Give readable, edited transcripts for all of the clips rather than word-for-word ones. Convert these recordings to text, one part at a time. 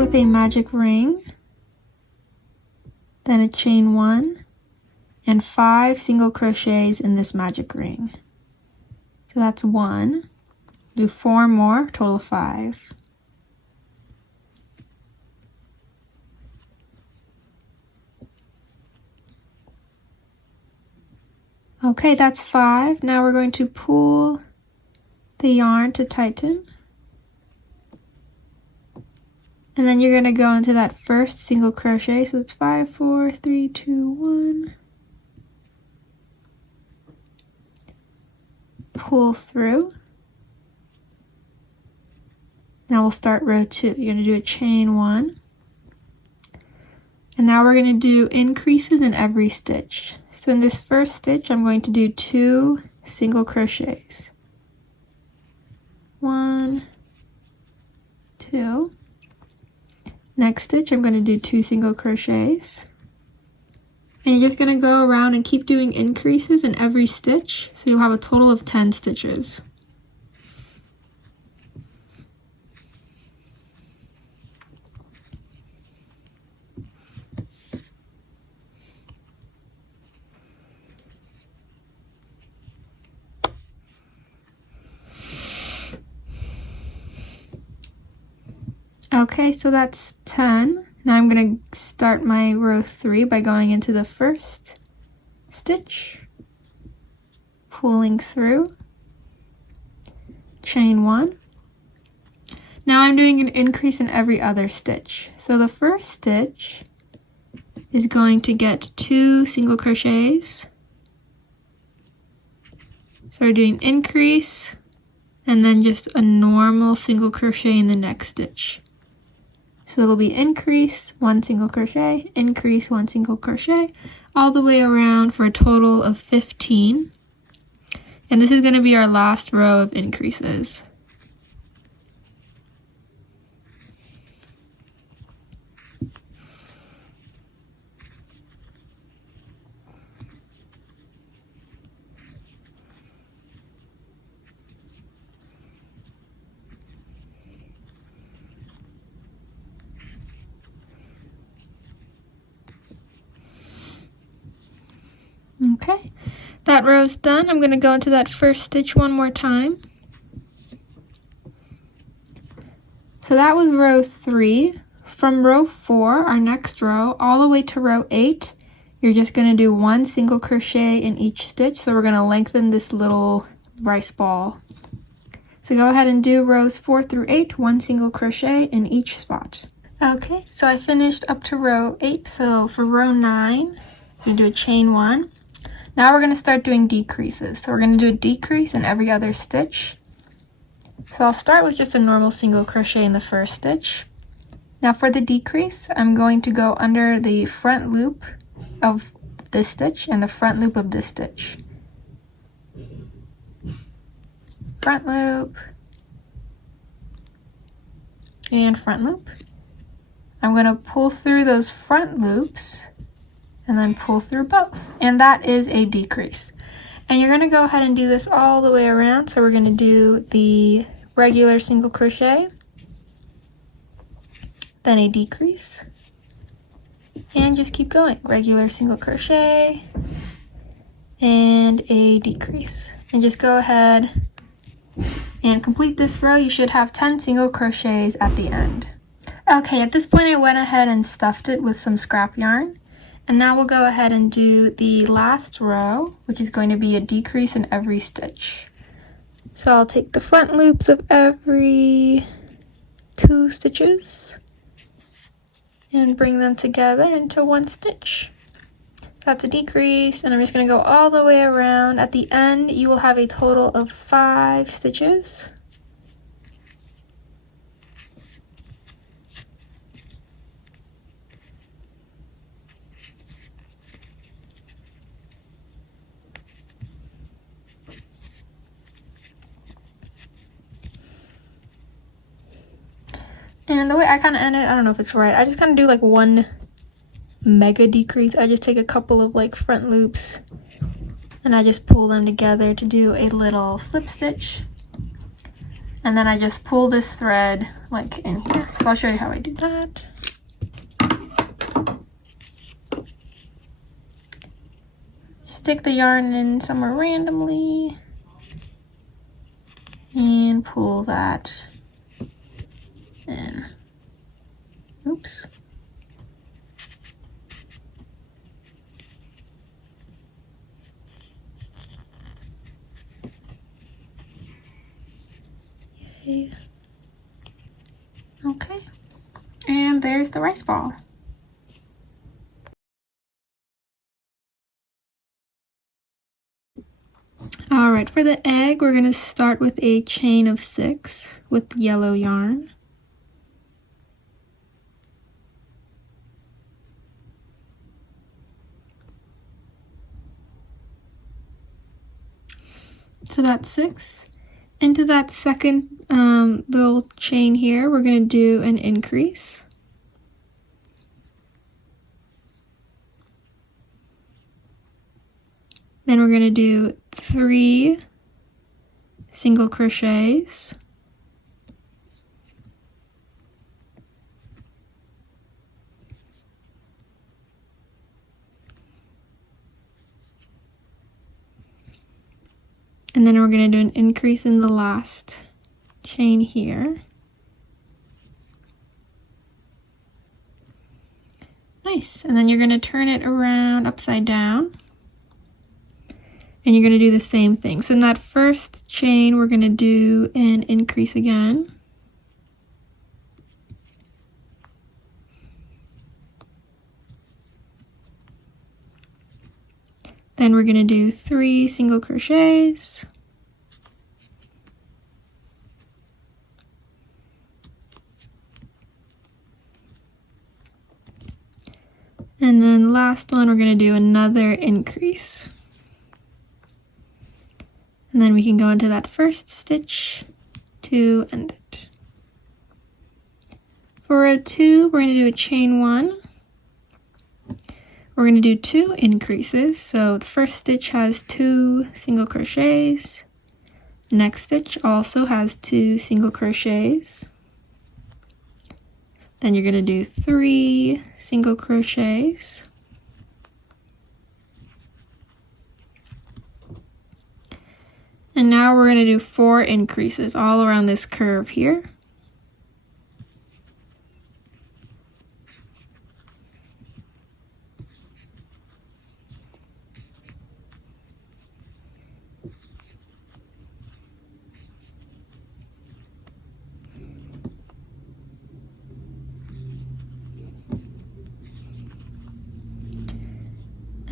with a magic ring, then a chain 1, and 5 single crochets in this magic ring. So that's 1. Do 4 more, total of 5. Okay, that's 5. Now we're going to pull the yarn to tighten. And then you're going to go into that first single crochet. So it's 5, 4, 3, 2, 1. Pull through. Now we'll start row 2. You're going to do a chain 1. And now we're going to do increases in every stitch. So in this first stitch, I'm going to do 2 single crochets. 1, 2. Next stitch, I'm going to do 2 single crochets. And you're just going to go around and keep doing increases in every stitch, so you'll have a total of 10 stitches. Okay, so that's 10. Now I'm going to start my row 3 by going into the first stitch, pulling through, chain 1. Now I'm doing an increase in every other stitch. So the first stitch is going to get 2 single crochets. So we're doing increase and then just a normal single crochet in the next stitch. So it'll be increase, 1 single crochet, increase, 1 single crochet, all the way around for a total of 15. And this is going to be our last row of increases. Okay, that row's done. I'm going to go into that first stitch one more time. So that was row 3. From row 4, our next row, all the way to row 8, you're just going to do 1 single crochet in each stitch. So we're going to lengthen this little rice ball. So go ahead and do rows 4 through 8, 1 single crochet in each spot. Okay, so I finished up to row 8. So for row 9, you do a chain 1. Now we're going to start doing decreases. So we're going to do a decrease in every other stitch. So I'll start with just a normal single crochet in the first stitch. Now for the decrease, I'm going to go under the front loop of this stitch and the front loop of this stitch. Front loop and front loop. I'm going to pull through those front loops and then pull through both, and that is a decrease. And you're going to go ahead and do this all the way around. So we're going to do the regular single crochet, then a decrease, and just keep going. Regular single crochet and a decrease, and just go ahead and complete this row. You should have 10 single crochets at the end. Okay, at this point I went ahead and stuffed it with some scrap yarn. And now we'll go ahead and do the last row, which is going to be a decrease in every stitch. So I'll take the front loops of every 2 stitches and bring them together into 1 stitch. That's a decrease, and I'm just going to go all the way around. At the end, you will have a total of 5 stitches. And the way I kind of end it, I don't know if it's right. I just kind of do like 1 mega decrease. I just take a couple of like front loops and I just pull them together to do a little slip stitch. And then I just pull this thread like in here. So I'll show you how I do that. Stick the yarn in somewhere randomly and pull that in. Oops. Yay. Okay. And there's the rice ball. All right, for the egg, we're gonna start with a chain of 6 with yellow yarn. So that's 6. Into that second little chain here, we're gonna do an increase. Then we're going to do 3 single crochets. And then we're going to do an increase in the last chain here. Nice. And then you're going to turn it around upside down. And you're going to do the same thing. So in that first chain, we're going to do an increase again. Then we're going to do 3 single crochets. And then last one, we're going to do another increase. And then we can go into that first stitch to end it. For row 2, we're going to do a chain 1. We're going to do 2 increases. So the first stitch has 2 single crochets. Next stitch also has 2 single crochets. Then you're going to do 3 single crochets. And now we're going to do 4 increases all around this curve here.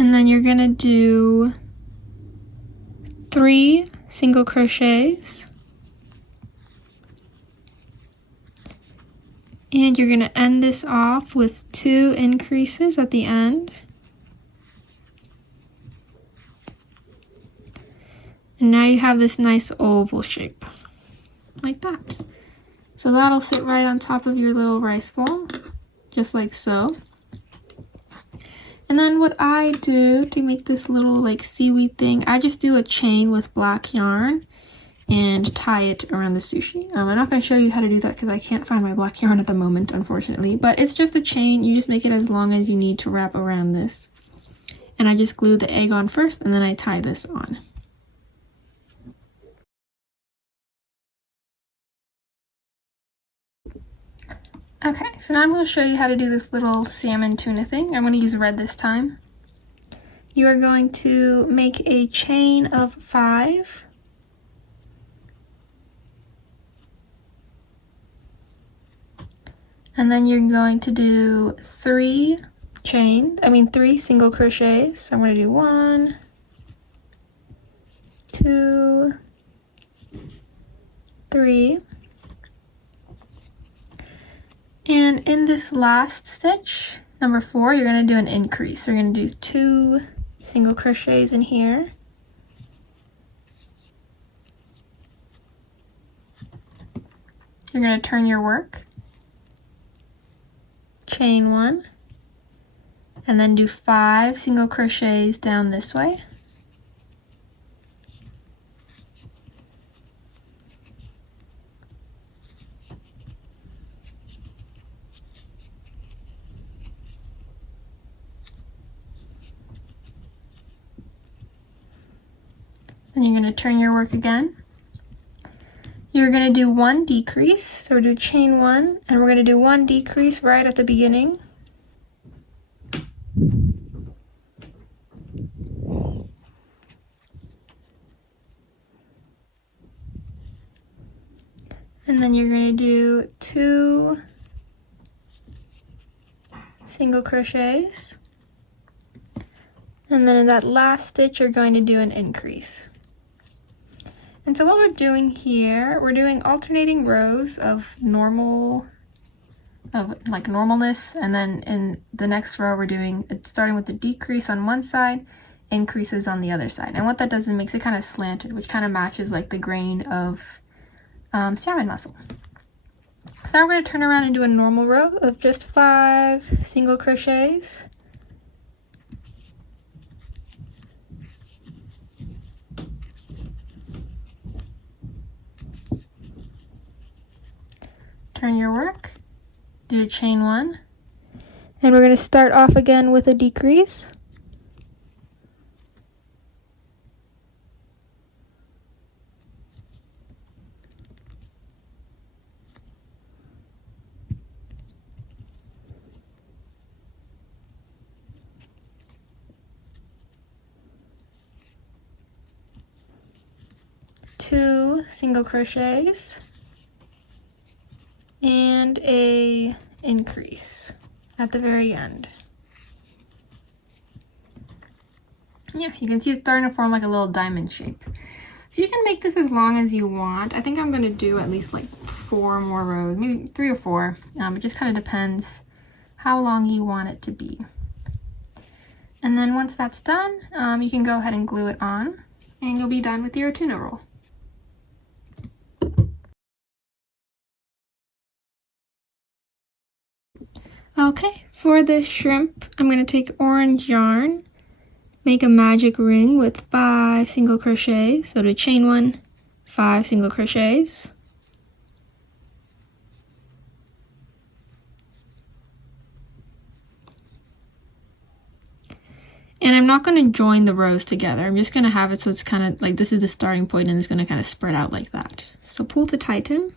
And then you're going to do 3 single crochets, and you're going to end this off with 2 increases at the end. And now you have this nice oval shape, like that. So that'll sit right on top of your little rice ball, just like so. And then what I do to make this little like seaweed thing, I just do a chain with black yarn and tie it around the sushi. I'm not going to show you how to do that because I can't find my black yarn at the moment, unfortunately. But it's just a chain. You just make it as long as you need to wrap around this. And I just glue the egg on first, and then I tie this on. Okay, so now I'm going to show you how to do this little salmon tuna thing. I'm going to use red this time. You are going to make a chain of 5. And then you're going to do 3 single crochets. So I'm going to do 1, 2, 3. And in this last stitch, number 4, you're going to do an increase. So you're going to do 2 single crochets in here. You're going to turn your work, chain 1, and then do 5 single crochets down this way. and you're going to turn your work again. You're going to do 1 decrease, so we're going to chain 1, and we're going to do 1 decrease right at the beginning. And then you're going to do 2 single crochets. And then in that last stitch, you're going to do an increase. And so what we're doing here, we're doing alternating rows of normalness, and then in the next row, we're doing, starting with the decrease on one side, increases on the other side. And what that does is it makes it kind of slanted, which kind of matches like the grain of salmon mussel. So now we're going to turn around and do a normal row of just 5 single crochets. Turn your work, do a chain 1, and we're going to start off again with a decrease. Two single crochets and a increase at the very end. Yeah, you can see it's starting to form like a little diamond shape. So you can make this as long as you want. I think I'm going to do at least like 4 more rows, maybe 3 or 4. It just kind of depends how long you want it to be. And then once that's done, you can go ahead and glue it on, and you'll be done with your tuna roll. Okay, for this shrimp, I'm going to take orange yarn, make a magic ring with 5 single crochets. So to chain 1, 5 single crochets. And I'm not going to join the rows together. I'm just going to have it so it's kind of like this is the starting point and it's going to kind of spread out like that. So pull to tighten.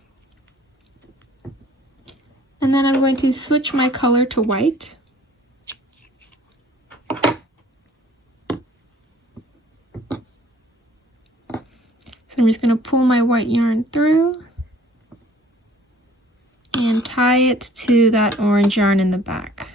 And then I'm going to switch my color to white. So I'm just going to pull my white yarn through and tie it to that orange yarn in the back.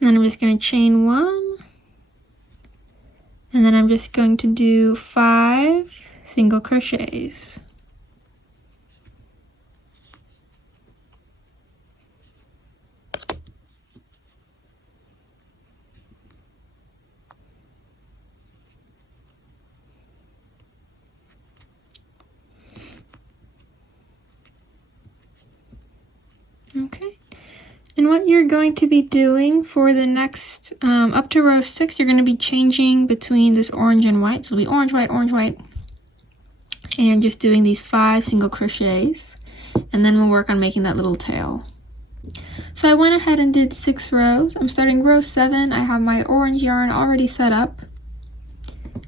And then I'm just going to chain 1, and then I'm just going to do 5 single crochets. Okay. And what you're going to be doing for the next, up to row 6, you're going to be changing between this orange and white. So it'll be orange, white, and just doing these 5 single crochets. And then we'll work on making that little tail. So I went ahead and did 6 rows. I'm starting row 7. I have my orange yarn already set up.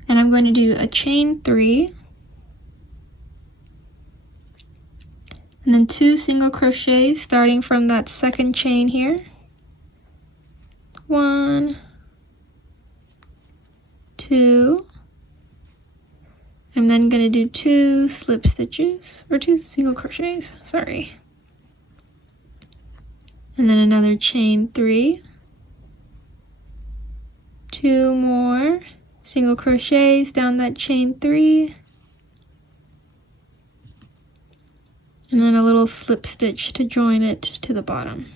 And I'm going to do a chain 3. And then 2 single crochets starting from that second chain here. 1, 2. I'm then going to do 2 slip stitches, or 2 single crochets, sorry. And then another chain 3. 2 more single crochets down that chain 3. And then a little slip stitch to join it to the bottom.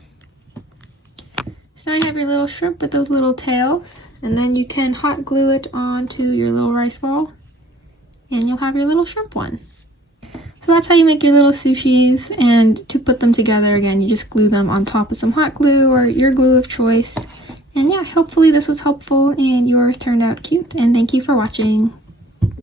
So now you have your little shrimp with those little tails, and then you can hot glue it onto your little rice ball, and you'll have your little shrimp one. So that's how you make your little sushis, and to put them together again, you just glue them on top of some hot glue or your glue of choice. And yeah, hopefully this was helpful and yours turned out cute, and thank you for watching.